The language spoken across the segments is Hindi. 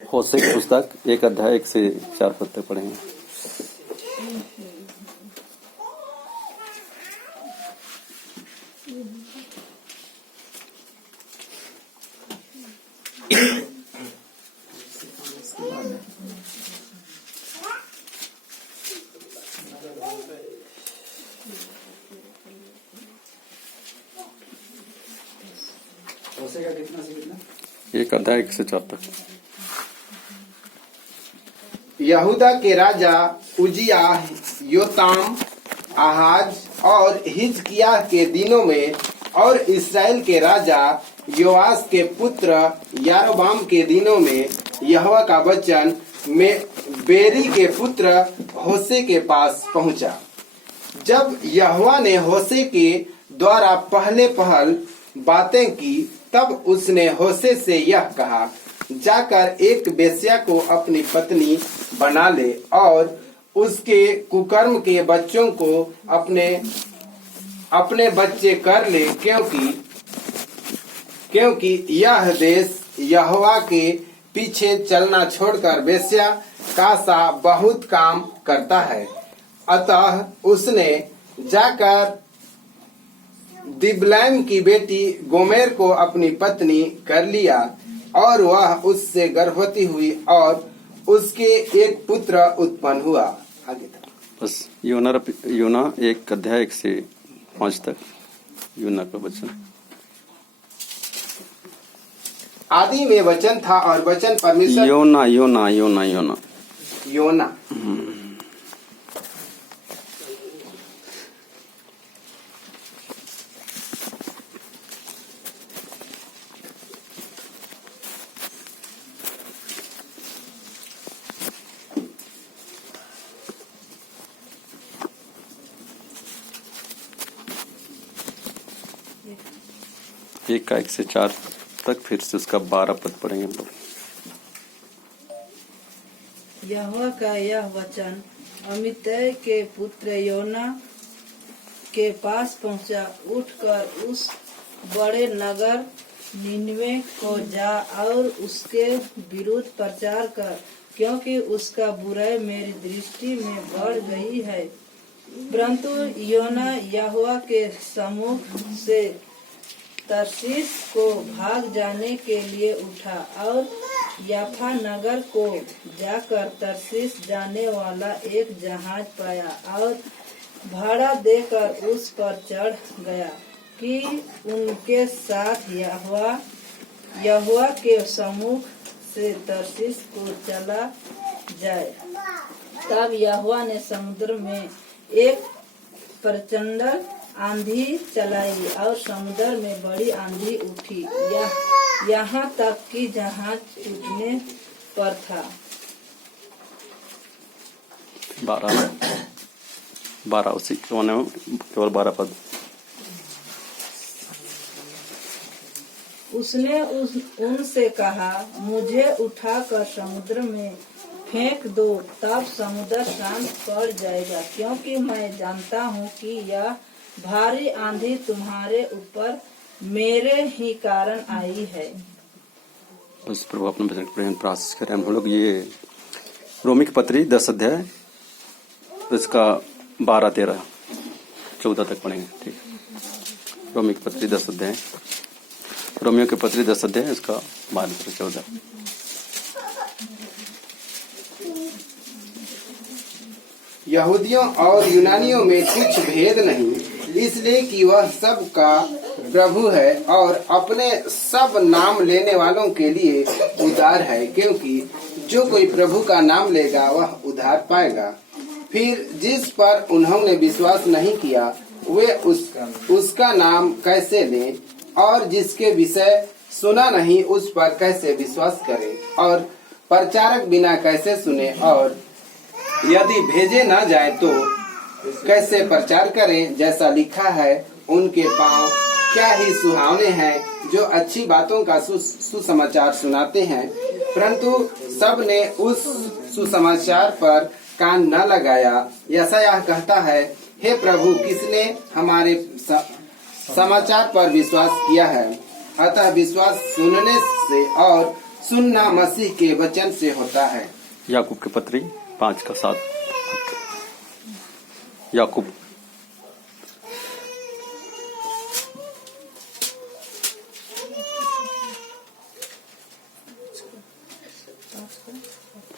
होशे की पुस्तक 1 अध्याय 1 से 4 पद तक पढ़ेंगे। होशे का कितना से कितना? 1 अध्याय 1 से 4 तक। यहूदा के राजा उजियाह, योताम, आहाज और हिजकिय्याह के दिनों में और इसराइल के राजा योआस के पुत्र यारोबाम के दिनों में यहोवा का वचन में बेरी के पुत्र होशे के पास पहुंचा। जब यहोवा ने होशे के द्वारा पहल बातें की, तब उसने होशे से यह कहा, जाकर एक वेश्या को अपनी पत्नी बना ले और उसके कुकर्म के बच्चों को अपने बच्चे कर ले, क्योंकि यह देश यहोवा के पीछे चलना छोड़कर वेश्या का सा बहुत काम करता है। अतः उसने जाकर दिबलैम की बेटी गोमेर को अपनी पत्नी कर लिया और वह उससे गर्भवती हुई और उसके एक पुत्र उत्पन्न हुआ। आगे तक बस योना 1 अध्याय 1 से 5 तक। योना का वचन। आदि में वचन था और वचन परमेश्वर। योना एक का 1 से 4 तक, फिर से उसका 12 पद पढ़ेंगे हम लोग। यहोवा का यह वचन अमित्तै के पुत्र योना के पास पहुंचा। उठकर उस बड़े नगर निनवे को जा और उसके विरुद्ध प्रचार कर, क्योंकि उसका बुराई मेरी दृष्टि में बढ़ गई है। परंतु योना यहोवा के सम्मुख से तरसीस को भाग जाने के लिए उठा और याफा नगर को जाकर तरसीस जाने वाला एक जहाज पाया और भाड़ा देकर उस पर चढ़ गया कि उनके साथ यहोवा के सम्मुख से तरसीस को चला जाए। तब यहोवा ने समुद्र में एक प्रचंड आंधी चलाई और समुद्र में बड़ी आंधी उठी, यहाँ तक कि जहाज टूटने पर था। 12 उसी कोने में केवल 12 पद। उसने उनसे कहा, मुझे उठाकर समुद्र में फेंक दो, तब समुद्र शांत पड़ जाएगा, क्योंकि मैं जानता हूँ कि यह भारी आंधी तुम्हारे ऊपर मेरे ही कारण आई है। बस प्रभु अपने वचन को प्रेम प्रार्थना करें हम लोग। ये रोमी की पत्री 10 अध्याय इसका 12, 13, 14 तक पढ़ेंगे। ठीक। रोमी की पत्री 10 अध्याय, रोमियो की पत्री 10 अध्याय इसका 12 से 14। यहूदियों और यूनानियों में कुछ भेद नहीं, इसलिए कि वह सब का प्रभु है और अपने सब नाम लेने वालों के लिए उद्धार है, क्योंकि जो कोई प्रभु का नाम लेगा वह उद्धार पाएगा। फिर जिस पर उन्होंने विश्वास नहीं किया वे उसका नाम कैसे लें, और जिसके विषय सुना नहीं उस पर कैसे विश्वास करें, और प्रचारक बिना कैसे सुने, और यदि भेजे न जाए तो कैसे प्रचार करें। जैसा लिखा है, उनके पांव क्या ही सुहावने हैं जो अच्छी बातों का सुसमाचार सुनाते हैं, परंतु सब ने उस सुसमाचार पर कान न लगाया। यशायाह कहता है, हे प्रभु, किसने हमारे समाचार पर विश्वास किया है। अतः विश्वास सुनने से और सुनना मसीह के वचन से होता है। याकूब की पत्री 5:7। याकूब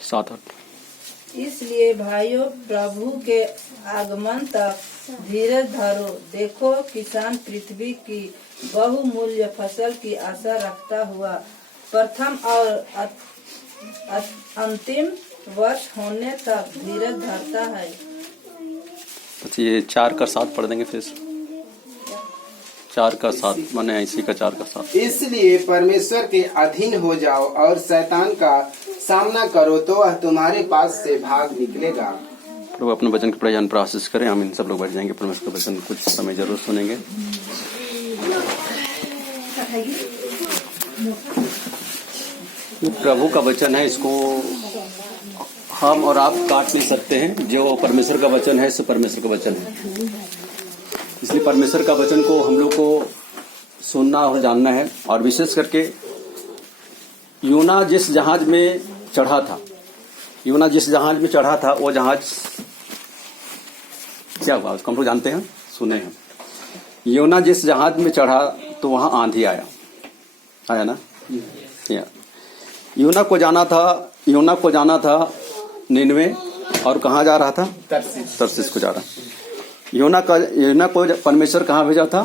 7:8। इसलिए भाइयों, प्रभु के आगमन तक धीरज धरो। देखो, किसान पृथ्वी की बहुमूल्य फसल की आशा रखता हुआ प्रथम और अंतिम वर्ष होने तक धीरज धरता है। अच्छा, ये 4:7 पढ़ देंगे फिर। 4:7 माने इसी का 4:7। इसलिए परमेश्वर के अधीन हो जाओ और शैतान का सामना करो, तो वह तुम्हारे पास से भाग निकलेगा। प्रभु अपने वचन के प्रयान प्रार्थना करें। हम इन सब लोग बैठ जाएंगे, परमेश्वर का वचन कुछ समय जरूर सुनेंगे। प्रभु का वचन है, इसको हम और आप काट नहीं सकते हैं। जो परमेश्वर का वचन है सो परमेश्वर का वचन है। इसलिए परमेश्वर का वचन को हम लोग को सुनना और जानना है। और विशेष करके यूना जिस जहाज में चढ़ा था, यूना जिस जहाज में चढ़ा था, वो जहाज क्या हुआ उसको हम लोग जानते हैं, सुने हैं। यूना जिस जहाज में चढ़ा तो वहां आंधी आया ना। यूना को जाना था निनवे, और कहाँ जा रहा था? तरसीस को जा रहा। यूना को परमेश्वर कहाँ भेजा था?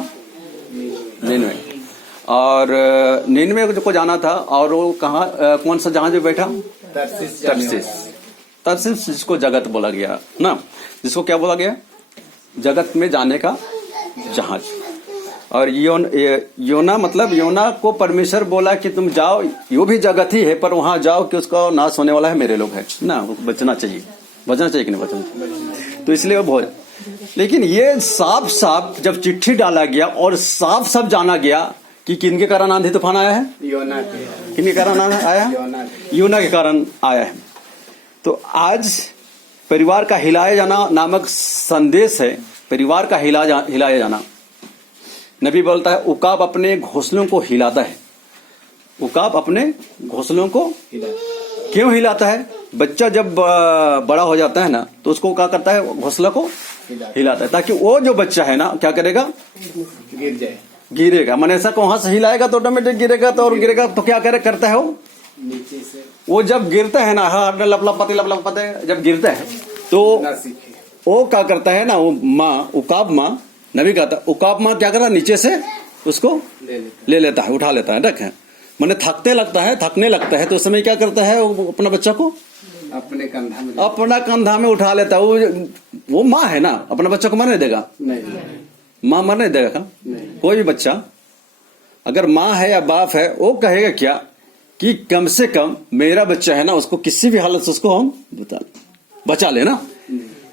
निनवे। और निनवे को जाना था, और वो कहाँ, कौन सा जहाज में बैठा? तरसीस, जिसको जगत बोला गया ना, जिसको क्या बोला गया? जगत में जाने का जहाज। और योना मतलब योना को परमेश्वर बोला कि तुम जाओ, यो भी जगत ही है, पर वहां जाओ कि उसका नाश होने वाला है, मेरे लोग है ना, बचना चाहिए कि नहीं बचना। तो इसलिए वो बोल, लेकिन ये साफ साफ जब चिट्ठी डाला गया और साफ साफ जाना गया कि किनके कारण आंधी तूफान आया है? योना के। किनके कारण आया है? योना के कारण आया है। तो आज परिवार का हिलाया जाना नामक संदेश है। परिवार का हिलाया जाना। नबी बोलता है, उकाब अपने घोंसलों को हिलाता है। उकाब अपने घोंसलों को क्यों हिलाता है? बच्चा जब बड़ा हो जाता है ना, तो उसको क्या करता है? घोंसला को हिलाता है, ताकि वो जो बच्चा है ना क्या करेगा? गिरेगा। मैंने ऐसा वहां से हिलाएगा तो ऑटोमेटिक गिरेगा। तो और गिरेगा तो क्या करता है? वो नीचे से वो जब गिरता है ना, हाँ लपलपाते जब गिरता है तो वो क्या करता है ना, वो माँ, उकाब माँ, नबी कहता, उकाब माँ क्या करता है? नीचे से उसको ले लेता है, उठा लेता है। रखे मैंने थकने लगता है तो उस समय क्या करता है? वो अपना बच्चा को अपने कंधा में उठा लेता है। वो माँ है ना, अपना बच्चा को मरने देगा? नहीं। माँ मरने देगा क्या? कोई भी बच्चा अगर माँ है या बाप है, वो कहेगा क्या कि कम से कम मेरा बच्चा है ना, उसको किसी भी हालत से उसको हम बचा ले ना।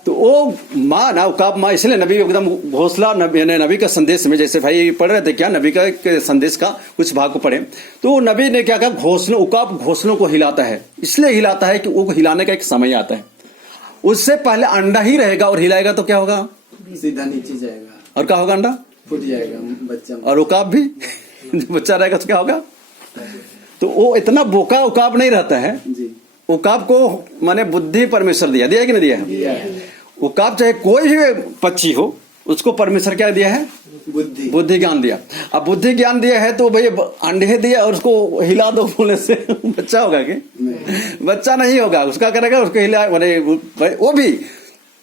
तो वो माँ ना, उकाब माँ, इसलिए नबी एकदम घोंसला, नबी का संदेश में, जैसे भाई पढ़ रहे थे क्या, नबी का संदेश का कुछ भाग को पढ़े, तो नबी ने क्या कहा? उकाब घोंसलों को हिलाता है। इसलिए हिलाता है कि वो हिलाने का एक समय आता है। उससे पहले अंडा ही रहेगा, और हिलाएगा तो क्या होगा? सीधा नीचे जाएगा। और क्या होगा? अंडा फूट जाएगा बच्चा। और उकाब भी बच्चा रहेगा तो क्या होगा? तो वो इतना बोका उकाब नहीं रहता है जी। उकाब को माने बुद्धि परमेश्वर दिया कि नहीं दिया है? उकाब चाहे कोई भी पक्षी हो, उसको परमेश्वर क्या दिया है? बुद्धि ज्ञान दिया। अब बुद्धि ज्ञान दिया है तो भाई अंडे दिया और उसको हिला दो बोले से बच्चा होगा कि? बच्चा नहीं होगा। उसका करेगा, उसको हिला, माने वो भी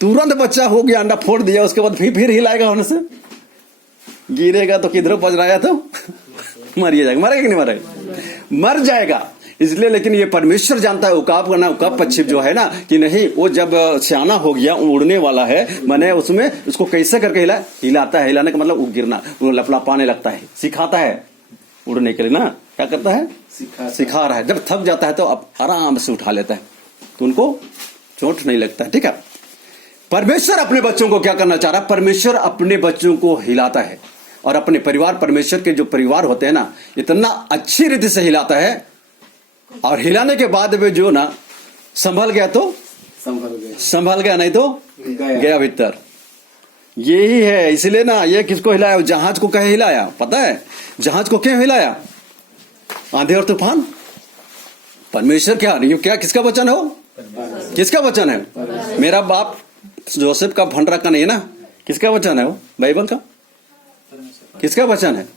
तुरंत बच्चा हो गया, अंडा फोड़ दिया, उसके बाद फिर हिलाएगा, होने से गिरेगा तो किधर बज रहा है तो मर जाएगा। मरेगा कि नहीं मरेगा? मर जाएगा। इसलिए लेकिन ये परमेश्वर जानता है उकाब का ना, उकाब पक्षी जो है ना, कि नहीं, वो जब सियाना हो गया, उड़ने वाला है, मैंने उसमें उसको कैसे करके हिलाता है। हिलाने का मतलब वो गिरना, वो लपलापाने लगता है, सिखाता है उड़ने के लिए ना। क्या करता है? सिखा रहा है। जब थक जाता है तो अब आराम से उठा लेता है, तो उनको चोट नहीं लगता है। ठीक है। परमेश्वर अपने बच्चों को क्या करना चाह रहा है? परमेश्वर अपने बच्चों को हिलाता है, और अपने परिवार, परमेश्वर के जो परिवार होते हैं ना, इतना अच्छी रीति से हिलाता है। और हिलाने के बाद में जो ना संभल गया तो संभल गया, नहीं तो गया भीतर। यही है। इसलिए ना, ये किसको हिलाया? जहाज को कहे हिलाया? पता है जहाज को क्यों हिलाया? आंधी और तूफान परमेश्वर क्या नहीं, क्या किसका वचन है वो? किसका वचन है? मेरा बाप जोसेफ का भंडरा का नहीं है ना, किसका वचन है वो? बाइबल का किसका वचन है?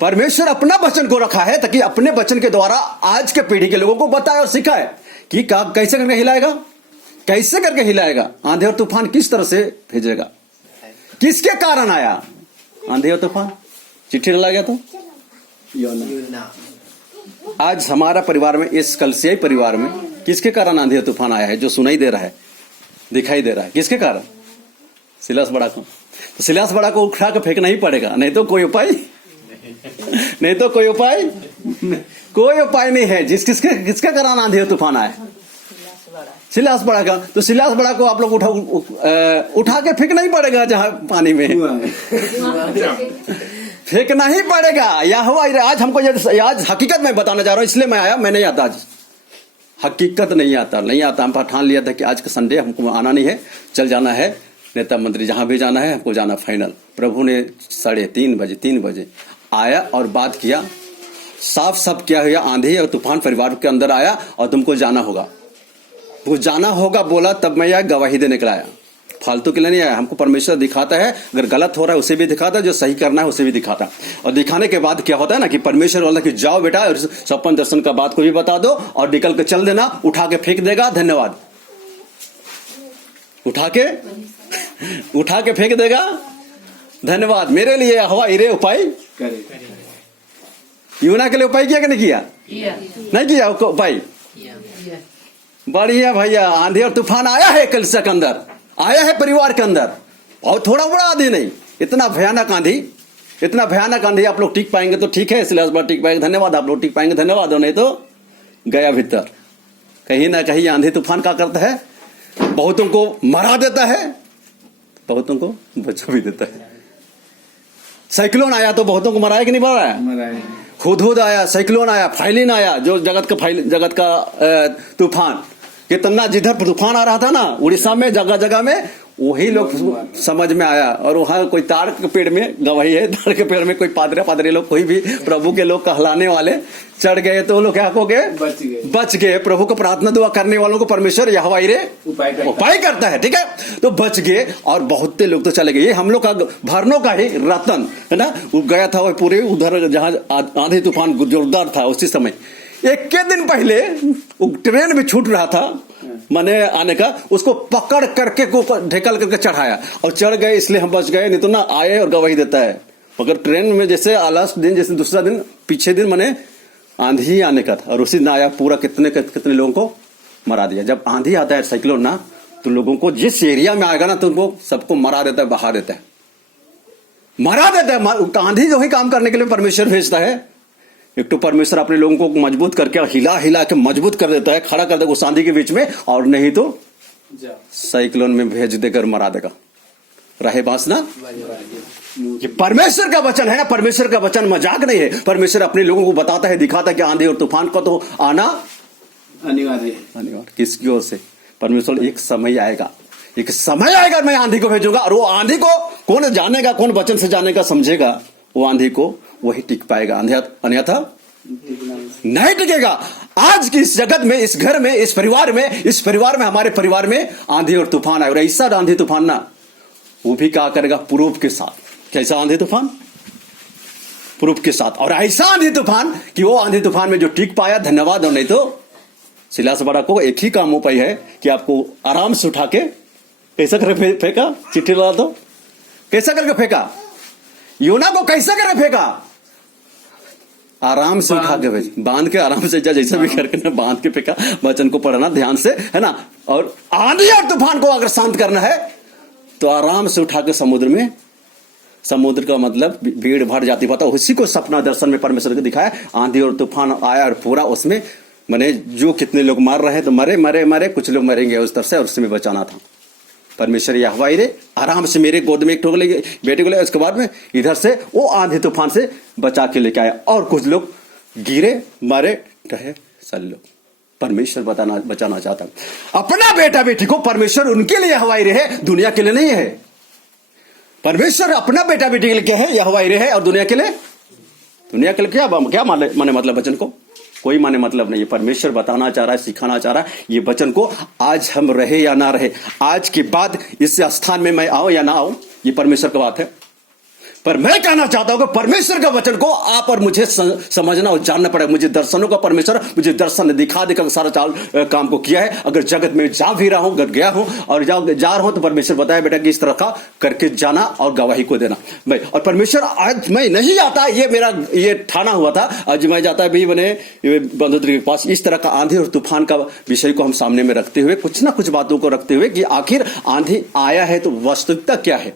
परमेश्वर अपना वचन को रखा है ताकि अपने वचन के द्वारा आज के पीढ़ी के लोगों को बताए और सिखाए कि कैसे करके हिलाएगा, कैसे करके हिलाएगा, आंधी और तूफान किस तरह से भेजेगा, किसके कारण आया आंधी और तूफान? चिट्ठी डाला गया तो आज हमारा परिवार में, इस कलसियाई परिवार में किसके कारण आंधी और तूफान आया है जो सुनाई दे रहा है, दिखाई दे रहा है? किसके कारण? सिलास बड़ा को। तो सिलास बड़ा को उठा के फेंकना ही पड़ेगा, नहीं तो कोई उपाय नहीं, तो कोई उपाय नहीं है। किसके कारण आंधी और तूफान आया? सिलास बड़ा का। तो सिलास बड़ा को आप लोग उठा के फेंकना ही पड़ेगा जहां पानी में फेंकना ही पड़ेगा। यहोवा आज हमको आज हकीकत में बताना जा रहा हूं, इसलिए मैं आया। मैं नहीं आता आज, हकीकत नहीं आता। हम ठान लिया था कि आज का संडे हमको आना नहीं है, चल जाना है नेता मंत्री जहां भी जाना है हमको जाना फाइनल। प्रभु ने 3:30 बजे आया और बात किया, साफ क्या हुआ, आंधी और तूफान परिवार के अंदर आया और तुमको जाना होगा, वो जाना होगा बोला, तब मैं यह गवाही देने के लिए आया, फालतू के लिए नहीं आया। हमको परमेश्वर दिखाता है, अगर गलत हो रहा है उसे भी दिखाता है, जो सही करना है उसे भी दिखाता है। और दिखाने के बाद क्या होता है ना कि परमेश्वर बोलता कि जाओ बेटा और स्वप्न दर्शन का बात को भी बता दो और निकल के चल देना, उठा के फेंक देगा, धन्यवाद, उठा के फेंक देगा, धन्यवाद। मेरे लिए हवा इरे उपाय यूना के लिए उपाय किया कि नहीं किया? नहीं किया उपाय। बढ़िया भैया, आंधी और तूफान आया है कलिसिया के अंदर, आया है परिवार के अंदर, और थोड़ा बड़ा आंधी नहीं, इतना भयानक आंधी। आप लोग टिक पाएंगे तो ठीक है, इसलिए बार टिक पाएंगे, धन्यवाद। आप लोग टिक पाएंगे, धन्यवाद, नहीं तो गया भीतर। कहीं ना कहीं आंधी तूफान क्या करता है? बहुतों को मरा देता है, बहुतों को बचा भी देता है। साइक्लोन आया तो बहुतों को मराया कि नहीं मराया? खुद आया, साइक्लोन आया, फाइलिन आया, जो जगत का तूफान, कितना जिधर तूफान आ रहा था ना उड़ीसा में, जगह जगह में, वही लोग समझ में आया। और वहां कोई ताड़ के पेड़ में गवाही है, ताड़ के पेड़ में कोई पादरी लोग, कोई भी प्रभु के लोग कहलाने वाले चढ़ गए तो वो लोग क्या हो गए? बच गए। प्रभु को प्रार्थना दुआ करने वालों को परमेश्वर यहोवा इरे उपाय करता है, ठीक है, तो बच गए। और बहुत लोग तो चले गए। ये हम लोग का भरनों का ही रतन है ना, वो गया था वो पूरे उधर जहां आंधी तूफान जोरदार था, उसी समय एक के दिन पहले ट्रेन भी छूट रहा था माने आने का, उसको पकड़ करके को ढेकल करके चढ़ाया और चढ़ गए, इसलिए हम बच गए, नहीं तो ना आए और गवाही देता है। मगर ट्रेन में जैसे लास्ट दिन, जैसे दूसरा दिन, पीछे दिन माने आंधी आने का था और उसी दिन आया, पूरा कितने लोगों को मरा दिया। जब आंधी आता है साइक्लोन ना, तो लोगों को जिस एरिया में आएगा ना तो उनको सबको मरा देता है, बहा देता है, मरा देता है। आंधी जो ही काम करने के लिए परमेश्वर भेजता है। एक तो परमेश्वर अपने लोगों को मजबूत करके हिला के मजबूत कर देता है, खड़ा कर देगा उस आंधी के बीच में, और नहीं तो साइक्लोन में भेज देकर मरा देगा। रहे बांस ना, ये परमेश्वर का वचन है ना, परमेश्वर का वचन मजाक नहीं है। परमेश्वर अपने लोगों को बताता है, दिखाता है कि आंधी और तूफान को तो आना अनिवार्य। किसकी ओर से? परमेश्वर एक समय आएगा मैं आंधी को भेजूंगा, और वो आंधी को कौन जानेगा, कौन वचन से जानेगा, समझेगा, वो आंधी को वही टिक पाएगा, अन्यथा नहीं टिकेगा। आज की इस जगत में, इस घर में, इस परिवार में, हमारे परिवार में आंधी और तूफान आए, और ऐसा आंधी तूफान ना, वो भी क्या करेगा? प्रूफ के साथ। कैसा आंधी तूफान? प्रूफ के साथ। और ऐसा आंधी तूफान कि वो आंधी तूफान में जो टिक पाया, धन्यवाद। और नहीं तो सिलास बड़ा को एक ही काम उपाय है कि आपको आराम से उठा के कैसा करके फेंका, चिट्ठी लगा दो, कैसा करके फेंका, यूना को कैसा करे फेंका? आराम से उठा के भेज, बांध के आराम से, जैसा भी करके ना बांध के फेंका। वचन को पढ़ना ध्यान से, है ना। और आंधी और तूफान को अगर शांत करना है तो आराम से उठा के समुद्र में, समुद्र का मतलब भीड़ भाड़ जाती पता, उसी को सपना दर्शन में परमेश्वर को दिखाया। आंधी और तूफान आया और पूरा उसमें मैंने जो कितने लोग मार रहे हैं, तो मरे, कुछ लोग मरेंगे उस तरफ से, और उसमें बचाना था। परमेश्वर यहोवा इरे आराम से मेरे गोद में एक ठोक लेके बेटे को ले, उसके बाद में इधर से वो आंधी तूफान से बचा के लेके आया। और कुछ लोग गिरे, मरे, रहे, सारे लोग। परमेश्वर बचाना चाहता है अपना बेटा बेटी को। परमेश्वर उनके लिए यहोवा इरे है, दुनिया के लिए नहीं है। परमेश्वर अपना बेटा बेटी के लिए क्या है? यहोवा इरे है। और दुनिया के लिए क्या माने मतलब वचन को? कोई माने मतलब नहीं है। परमेश्वर बताना चाह रहा है, सिखाना चाह रहा है ये वचन को। आज हम रहे या ना रहे, आज के बाद इस स्थान में मैं आऊं या ना आऊं, ये परमेश्वर की बात है। पर मैं कहना चाहता हूं कि परमेश्वर का वचन को आप और मुझे समझना और जानना पड़ेगा। मुझे दर्शनों का परमेश्वर मुझे दर्शन दिखा देकर सारा काम को किया है। अगर जगत में जा भी रहा हूं, अगर गया हूं और जा रहा हूं, तो परमेश्वर बताया बेटा कि इस तरह का करके जाना और गवाही को देना। भाई और परमेश्वर आज मैं नहीं आता, ये मेरा ये ठाना हुआ था। आज मैं जाता है भी मैंने बंधुत्री के पास, इस तरह का आंधी और तूफान का विषय को हम सामने में रखते हुए, कुछ ना कुछ बातों को रखते हुए कि आखिर आंधी आया है तो वास्तविकता क्या है,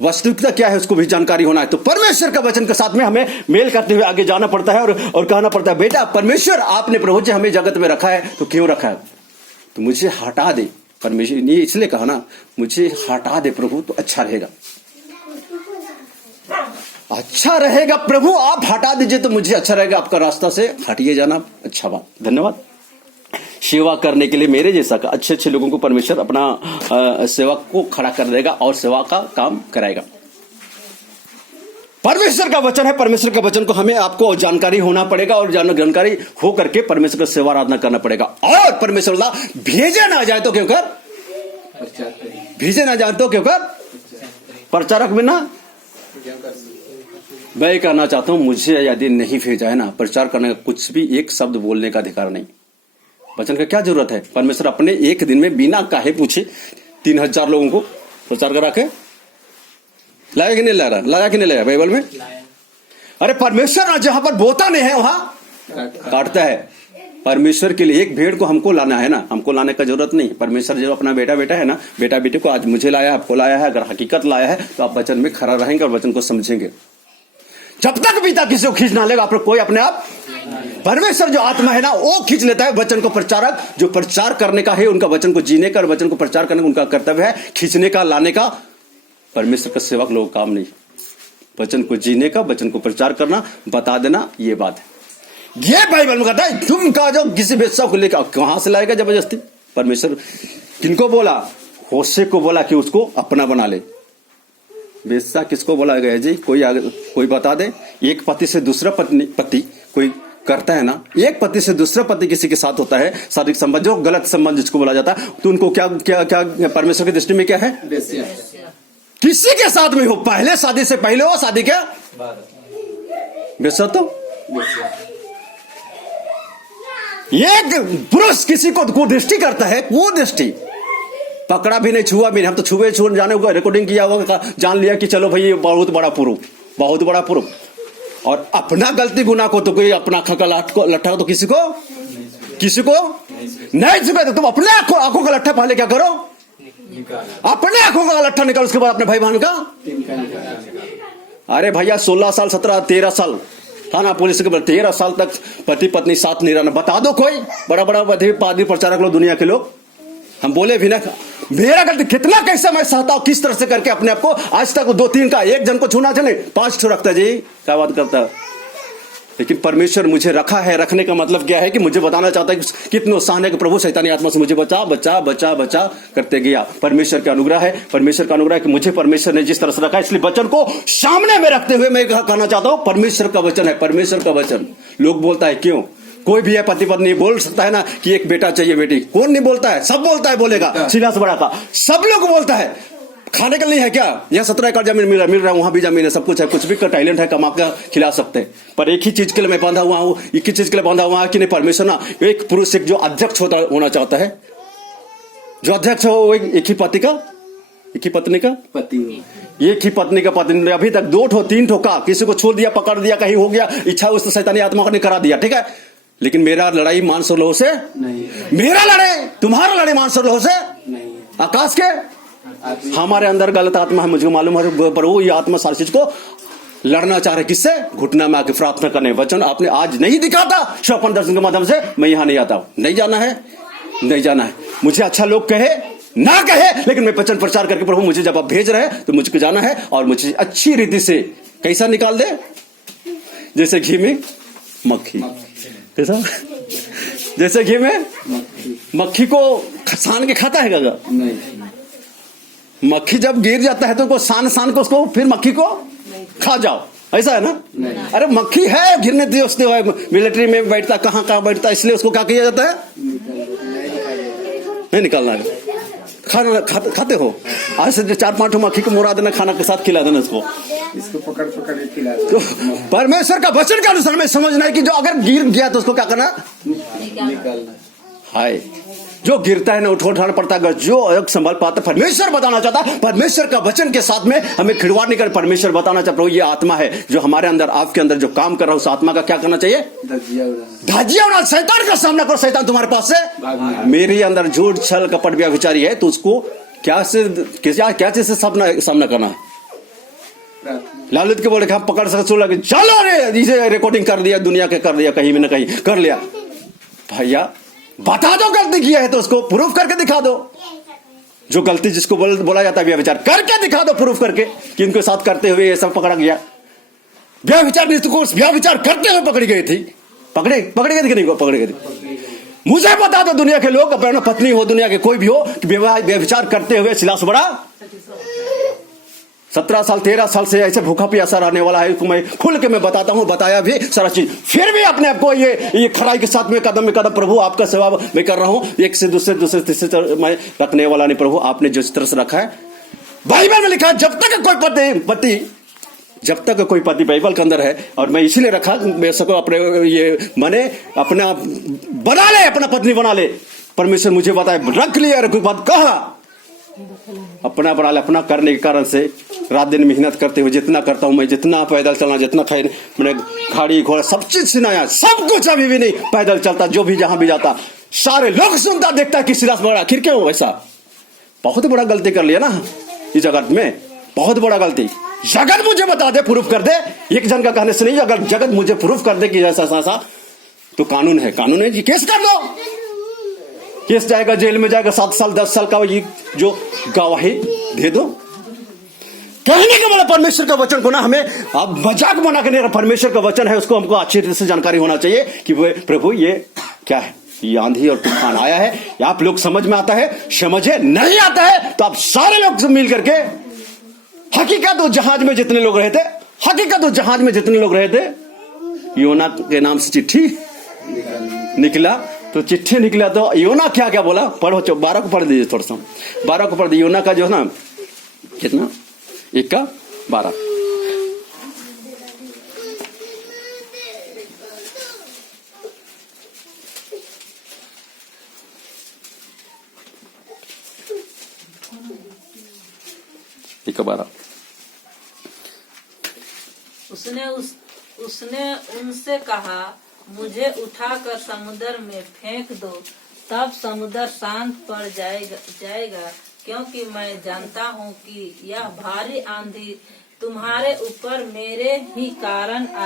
वास्तविकता क्या है उसको भी जानकारी होना है। तो परमेश्वर का वचन के साथ में हमें मेल करते हुए आगे जाना पड़ता है और कहना पड़ता है बेटा परमेश्वर आपने प्रभु जी हमें जगत में रखा है, तो क्यों रखा है, तो मुझे हटा दे। परमेश्वर ने इसलिए कहा ना, मुझे हटा दे प्रभु तो अच्छा रहेगा, अच्छा रहेगा प्रभु, आप हटा दीजिए तो मुझे अच्छा रहेगा। आपका रास्ता से हटिए जाना, अच्छा बात, धन्यवाद। सेवा करने के लिए मेरे जैसा का अच्छे अच्छे लोगों को परमेश्वर अपना सेवा को खड़ा कर देगा और सेवा का काम कराएगा। परमेश्वर का वचन है, परमेश्वर का वचन को हमें आपको जानकारी होना पड़ेगा और जानकारी हो करके परमेश्वर का सेवा आराधना करना पड़ेगा। और परमेश्वर भेजे ना जाए तो क्यों कर, भेजे ना जाए तो क्यों कर, प्रचारक बिना। मैं कहना चाहता हूं मुझे यदि नहीं भेजा है ना, प्रचार करने का कुछ भी एक शब्द बोलने का अधिकार नहीं। वचन का क्या जरूरत है, परमेश्वर अपने एक दिन में बिना काहे पूछे 3000 लोगों को प्रचार करा के लाया कि नहीं ला रहा, लाया कि नहीं लाया बाइबल में? अरे परमेश्वर जहां पर बोता नहीं है वहां काटता है। परमेश्वर के लिए एक भेड़ को हमको लाना है ना, हमको लाने का जरूरत नहीं। परमेश्वर जो अपना बेटा बेटा है ना, बेटा बेटे को आज मुझे लाया, आपको लाया है। अगर हकीकत लाया है तो आप वचन में खड़ा रहेंगे और वचन को समझेंगे। जब तक पिता किसी को खींच ना लेगा, आप कोई अपने आप, परमेश्वर जो आत्मा है ना वो खींच लेता है वचन को। प्रचारक जो प्रचार करने का है, उनका वचन को जीने का और वचन को प्रचार करने का उनका कर्तव्य है, खींचने का, लाने का। परमेश्वर का सेवक लोग काम नहीं, वचन को जीने का, वचन को प्रचार करना, बता देना, ये बात है। ये बाइबल में कहता है तुम कहा जाओ किसी बेस्सा को लेकर, कहां से लाएगा जबरदस्ती? परमेश्वर किनको बोला? होशे को बोला कि उसको अपना बना ले। बेस्सा किसको बोला गया जी? कोई बता दे। एक पति से दूसरा पति कोई करता है ना, एक पति से दूसरा पति किसी के साथ होता है शारीरिक संबंध, जो गलत संबंध जिसको बोला जाता है, तो उनको क्या क्या क्या परमेश्वर की दृष्टि में क्या है? किसी के साथ में हो, पहले शादी से पहले हो, शादी क्या बेस्सा। तो एक पुरुष किसी को दृष्टि करता है, वो दृष्टि पकड़ा भी नहीं, छुआ भी नहीं। हम तो छुए जाने को रिकॉर्डिंग किया हुआ, जान लिया कि चलो भाई ये बहुत बड़ा पुरुष, बहुत बड़ा पुरुष। और अपना गलती गुनाह को तो कोई अपना आंखों का लट्ठा तो किसी को नहीं छुपे। तो तुम अपने आंखों का लट्ठा पहले क्या करो, अपने आंखों का लट्ठा निकाल, उसके बाद अपने भाई बहन का। अरे भैया 16 साल 17 13 साल थाना पुलिस के 13 साल तक पति पत्नी साथ नहीं रहना, बता दो कोई बड़ा बड़ा पादरी प्रचारक लोग, दुनिया के लोग। हम बोले भी ना, मेरा गलती कितना कैसे मैं सहता हूं, किस तरह से करके अपने आप को आज तक 2-3 का, एक जन को छूना चले 5 छू रखता जी, क्या बात करता है। लेकिन परमेश्वर मुझे रखा है, रखने का मतलब क्या है कि मुझे बताना चाहता है कि कितने उत्साह है कि प्रभु शैतानी आत्मा से मुझे बचा बचा बचा बचा करते गया। परमेश्वर का अनुग्रह है, परमेश्वर का अनुग्रह है कि मुझे परमेश्वर ने जिस तरह से रखा है। इसलिए वचन को सामने में रखते हुए मैं कहना चाहता हूं परमेश्वर का वचन है, परमेश्वर का वचन। लोग बोलता है क्यों, कोई भी है पति पत्नी बोल सकता है ना कि एक बेटा चाहिए बेटी, कौन नहीं बोलता है? सब बोलता है, बोलेगा सीधा से बड़ा का, सब लोग बोलता है। खाने का नहीं है क्या? यहाँ 17 एकड़ जमीन मिल रहा है, वहां भी जमीन है, सब कुछ है, कुछ भी का टैलेंट है, कमा कर खिला सकते हैं। पर एक ही चीज के लिए मैं बांधा हुआ हूँ, एक ही चीज के लिए बांधा हुआ है कि नहीं, परमेश्वर ना एक पुरुष एक जो अध्यक्ष होना चाहता है, जो अध्यक्ष हो वो एक ही पति का, एक ही पत्नी का पति, एक ही पत्नी का पति। अभी तक 2 ठो 3 ठो का किसी को छोड़ दिया, पकड़ दिया, कहीं हो गया, इच्छा उस शैतानी आत्मा ने करा दिया, ठीक है। लेकिन मेरा लड़ाई मांस और लोह से नहीं, मेरा लड़ाई तुम्हारा लड़ाई मांस और लोह से नहीं, आकाश के हमारे अंदर गलत आत्मा है, मुझे मालूम है, पर वो ये आत्मा सारी चीज को लड़ना चाह रहे, किससे? घुटना में आके प्रार्थना करने। वचन आपने आज नहीं दिखाता, स्वप्न दर्शन के माध्यम से मैं यहां नहीं आता। नहीं जाना है, नहीं जाना है, मुझे अच्छा लोग कहे ना कहे, लेकिन मैं वचन प्रचार करके प्रभु मुझे जब आप भेज रहे हैं तो मुझको जाना है और मुझे अच्छी रीति से कैसा निकाल दे, जैसे घी में मक्खी, कैसा? जैसे घी में मक्खी को सान के खाता है क्या? नहीं। मक्खी जब गिर जाता है तो सान को उसको फिर मक्खी को खा जाओ, ऐसा है ना? अरे मक्खी है, गिरने दोस्ते हुए मिलिट्री में बैठता, कहाँ कहाँ बैठता, इसलिए उसको क्या किया जाता है? नहीं निकालना है। खाना खाते हो? आज से 4-5 मक्खी को मुरा देना, खाना के साथ खिला देना इसको पकड़ के खिला तो परमेश्वर का वचन के अनुसार में समझना है कि जो अगर गिर गया तो उसको क्या करना? निकालना। हाय, जो गिरता है ना उठाना पड़ता है, जो संभाल पाता। परमेश्वर बताना चाहता है, परमेश्वर का वचन के साथ में हमें खिलवाड़ नहीं कर। परमेश्वर बताना चाहता है ये आत्मा है जो हमारे अंदर, आपके अंदर जो काम कर रहा है, उस आत्मा का क्या करना चाहिए? धज्जिया उड़ा, शैतान का सामना करो। शैतान तुम्हारे पास से मेरे अंदर झूठ छल कपट व्यभिचारी है, तो उसको क्या चीज से सामना करना है? लालच के बोले हम पकड़ सकते, लगे चलो रे, इसे रिकॉर्डिंग कर दिया, दुनिया के कर दिया, कहीं भी ना कहीं कर लिया। भैया बता दो गलती किया है तो उसको प्रूफ करके दिखा दो। जो गलती जिसको बोला जाता है व्यभिचार, करके दिखा दो प्रूफ करके कि इनके साथ करते हुए ये सब पकड़ा गया। व्यभिचार करते हुए पकड़ी गई थी, पकड़े गए थे कि नहीं पकड़े गए थे? मुझे बता दो, दुनिया के लोग, अपना पत्नी हो, दुनिया के कोई भी हो, कि व्यभिचार करते हुए सिला से बड़ा 17 साल 13 साल से ऐसे भूखा प्यासा रहने वाला है। मैं खुल के मैं बताता हूँ, बताया भी सारा चीज, फिर भी अपने आप को ये खराई के साथ में कदम प्रभु आपका सेवा मैं कर रहा हूँ, एक से दूसरे तीसरे मैं रखने वाला नहीं। प्रभु आपने जिस तरह से रखा है, बाइबल में लिखा है जब तक कोई पति बाइबल के अंदर है, और मैं इसीलिए रखा मैं सको अपने ये माने अपना बना ले, अपना पत्नी बना ले। परमेश्वर मुझे बताए रख लिया, कोई बात कहा अपना बना ले। अपना करने के कारण से रात दिन मेहनत करते हुए जितना करता हूं मैं, जितना पैदल चलना, जितना मैंने गाड़ी घोड़ा सब चीज सुनाया, सब कुछ अभी भी नहीं पैदल चलता। जो भी जहां भी जाता सारे लोग सुनता देखता कि सिरास बड़ा, आखिर क्यों ऐसा? बहुत बड़ा गलती कर लिया ना इस जगत में, बहुत बड़ा गलती। जगत मुझे बता दे, प्रूफ कर दे, एक जन का कहने से नहीं, अगर जगत मुझे प्रूफ कर दे कि ऐसा तो कानून है जी, केस कर दो, केस जाएगा, जेल में जाएगा, 7 साल 10 साल का ये जो गवाही दे दो। कहने का मतलब परमेश्वर का वचन को ना हमें अब मजाक बना के नहीं, परमेश्वर का वचन है, उसको हमको अच्छी तरह से जानकारी होना चाहिए कि प्रभु ये क्या है, ये आंधी और तूफान आया है, आप लोग समझ में आता है, समझे नहीं आता है तो आप सारे लोग मिल करके हकीकत उस जहाज में जितने लोग रहे थे, योना के नाम से चिट्ठी निकला, तो चिट्ठी निकला तो योना क्या क्या बोला, पढ़ो 12 को पढ़ दीजिए, थोड़ा सा 12 को पढ़ दीजिए। योना का जो है ना कितना 1 का 12, उसने उनसे कहा मुझे उठाकर समुद्र में फेंक दो, तब समुद्र शांत पड़ जाएगा, क्योंकि मैं जानता हूँ कि यह भारी आंधी तुम्हारे ऊपर मेरे ही कारण आई।